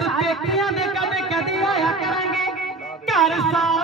ਘਰ ਪੇਕਿਆਂ ਦੇ ਕਦੇ ਕਦੇ ਆਇਆ ਕਰਾਂਗੇ। ਘਰ ਸਾ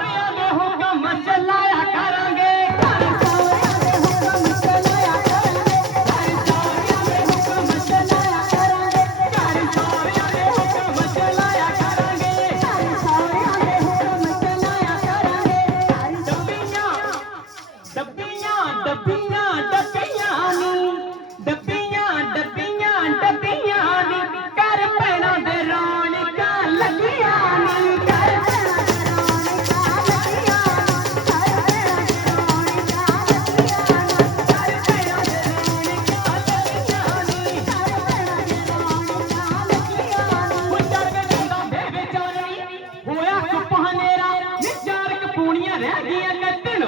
ਰਹਿ ਗਈਆਂ ਕੱਟਣੋ।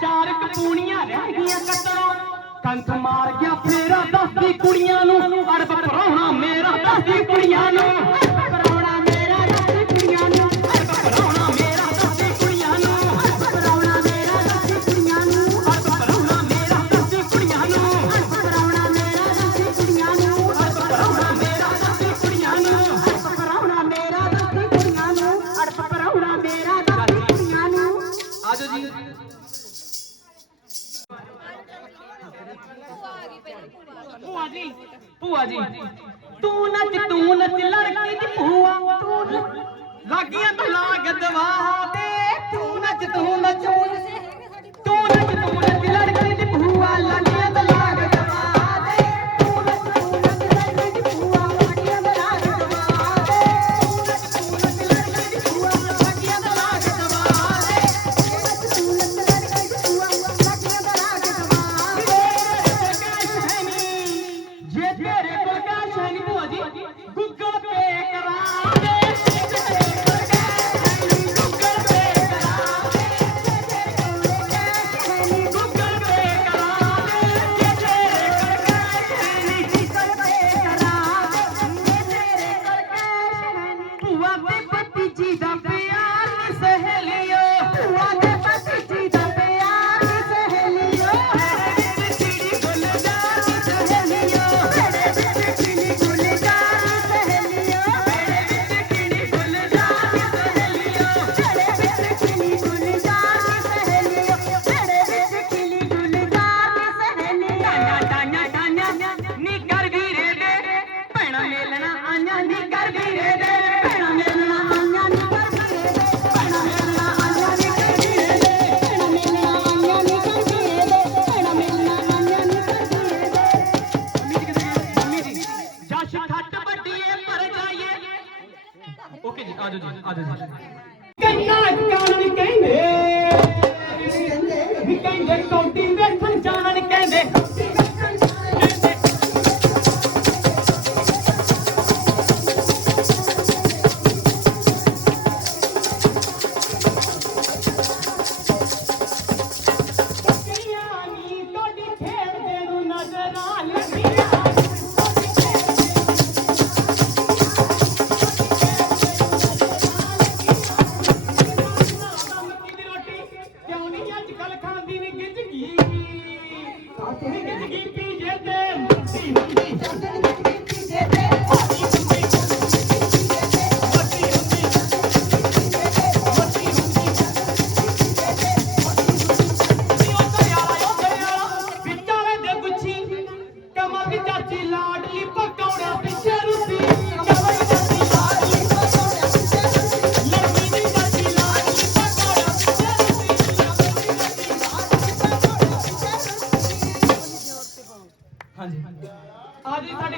ਚਾਰ ਕਪੂਣੀਆਂ ਰਹਿ ਗਈਆਂ ਕੱਟਣੋ। ਕੰਖ ਮਾਰ ਗਿਆ ਫੇਰਾ ਦੱਸਦੀ ਕੁੜੀਆਂ ਨੂੰ। ਅੜਬ ਪਰਾਉਣਾ ਮੇਰਾ ਦੱਸਦੀ ਕੁੜੀਆਂ ਨੂੰ। ਜੀ। ਭੂਆ ਜੀ ਭੂਆ ਜੀ, ਤੂੰ ਨੱਚ ਤੂੰ ਨੱਚ ਲੜਕੀ ਦੀ ਭੂਆ। ਤੂੰ ਲਾਗੀਆਂ ਤਾਂ ਲਾਗ ਦਵਾ ਤੇ ਤੂੰ ਨੱਚ ਤੂੰ ਨੱਚ। ਆਜੋ ਜੀ ਆਜੋ ਜੀ। ਕੰਨਾ ਕਾਰਨ ਕਹਿੰਦੇ ਵੀ ਕਹਿੰਦੇ ਕੌਂਟੀ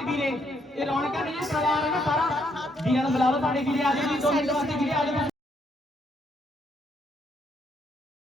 ਵੀਰੇ, ਇਹ ਰੌਣਕਾਂ ਨੇ ਜੀ ਸਲਾਰ ਹੈ ਸਾਰਾ। ਵੀਰਾਂ ਨੂੰ ਬੁਲਾ ਲਓ ਤੁਹਾਡੇ ਵੀਰੇ, ਆ ਜਾਓ ਜੀ ਦੋ ਮਿੰਟ ਵਾਸਤੇ ਵੀਰੇ, ਆ ਜਾਓ।